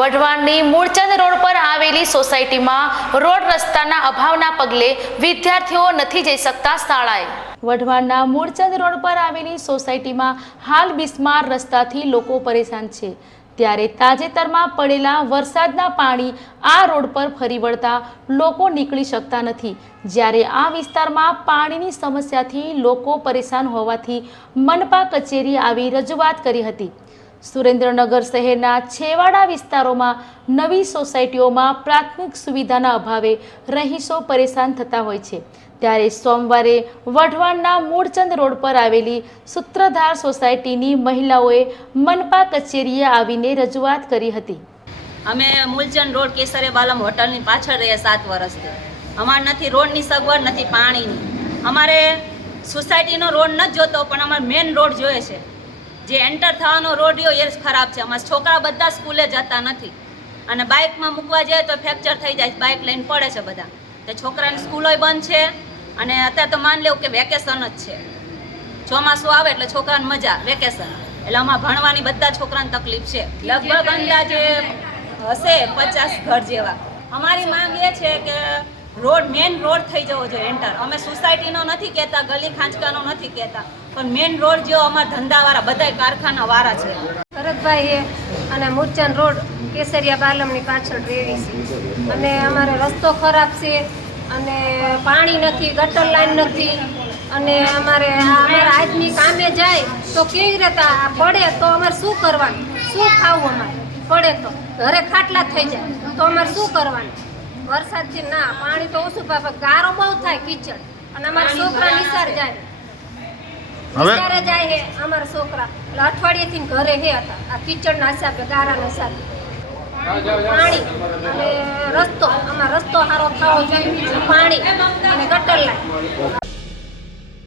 વઢવાણની Mulchand road પર આવેલી સોસાયટીમાં રોડ રસ્તાના અભાવના પગલે વિદ્યાર્થીઓ નથી જઈ શકતા શાળાએ. વઢવાણના મૂળચંદ રોડ પર આવેલી સોસાયટીમાં હાલ બિસ્માર રસ્તાથી લોકો પરેશાન છે. ત્યારે તાજેતરમાં પડેલા વરસાદના પાણી આ રોડ પર ફરી વળતા લોકો નીકળી શકતા નથી. જ્યારે આ વિસ્તારમાં પાણીની સમસ્યાથી લોકો પરેશાન હોવાથી મનપા કચેરી આવી રજૂઆત કરી હતી. સુરેન્દ્રનગર શહેરના છેવાડા વિસ્તારોમાં નવી સોસાયટીઓમાં પ્રાથમિક સુવિધાના અભાવે રહીશો પરેશાન થતા હોય છે. ત્યારે સોમવારે વઢવાણના મૂળચંદ રોડ પર આવેલી સૂત્રધાર સોસાયટીની મહિલાઓએ મનપા કચેરીએ આવીને રજૂઆત કરી હતી. અમે મૂળચંદ રોડ કેસરે બાલમ હોટલની પાછળ રહ્યા સાત વર્ષથી. અમારે નથી રોડની સગવડ, નથી પાણીની. અમારે સોસાયટીનો રોડ નથી જોતો, પણ અમારે મેઇન રોડ જોઈએ છે. જે એન્ટર થવાનો રોડ રહ્યો એ ખરાબ છે. અમારા છોકરા બધા સ્કૂલે જતા નથી. અને બાઇકમાં મૂકવા જાય તો ફ્રેક્ચર થઈ જાય બાઇક લઈને પડે છે બધા. તો છોકરાની સ્કૂલોય બંધ છે. અને અત્યારે તો માન લેવું કે વેકેશન જ છે. ચોમાસું આવે એટલે છોકરાને મજા વેકેશન એટલે આમાં ભણવાની બધા છોકરાને તકલીફ છે. લગભગ અંદાજે હશે પચાસ ઘર જેવા. અમારી માંગ એ છે કે રોડ મેઇન રોડ થઈ જવો જોઈએ એન્ટર અમે સોસાયટીનો નથી કહેતા, ગલી ખાંચકાનો નથી કહેતા, પણ મેઇન રોડ જેવો અમારા ધંધાવાળા બધાય કારખાના વાળા છે. ભરતભાઈ છે અને મૂર્ચન રોડ, કેસરિયા બાલમની પાછળ રેવી છે. અને અમારે રસ્તો ખરાબ છે, અને પાણી નથી, ગટર લાઈન નથી, અને અમારે અમારા આદમી કામે જાય તો કેવી રીતે પડે તો અમારે શું કરવાનું? શું ખાવું અમારે? પડે તો. ઘરે ખાટલા થઈ જાય તો અમારે શું કરવાનું? વરસાદથી ના પાણી તો ઓછું પાપે ગારો બહુ થાય કિચડ. અને અમારા છોકરા નિસાર જાય હવે? નિસારે જાય હે અમારા છોકરા. એટલે અઠવાડિયેથી ઘરે હે હતા. આ કિચડના હિસાબે ગારાના હિસાબે પાણી. અને રસ્તો આમાં રસ્તો સારો થવો જોઈએ. પાણી અને ગટર લાઈન.